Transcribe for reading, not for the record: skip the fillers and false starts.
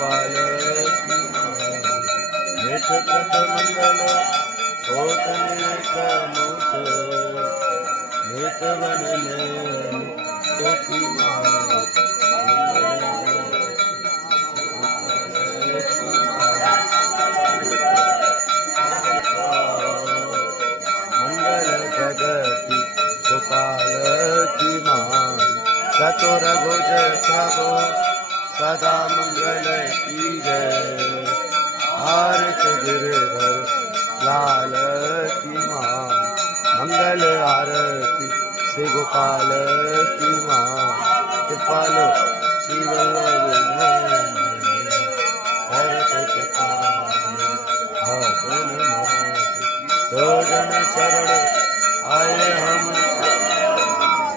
गोपाल की मान। मेठ कृत मंगल होत निरेख मुख, मेठ वन में की मान। मंगल जगति गोपाल की मान। चतुर भुज प्रभु सदा मंगल की जय। आरत गिरधर लाल की मान। मंगल आरती से गोपाल की मान। कृपाल शिव भजन शरण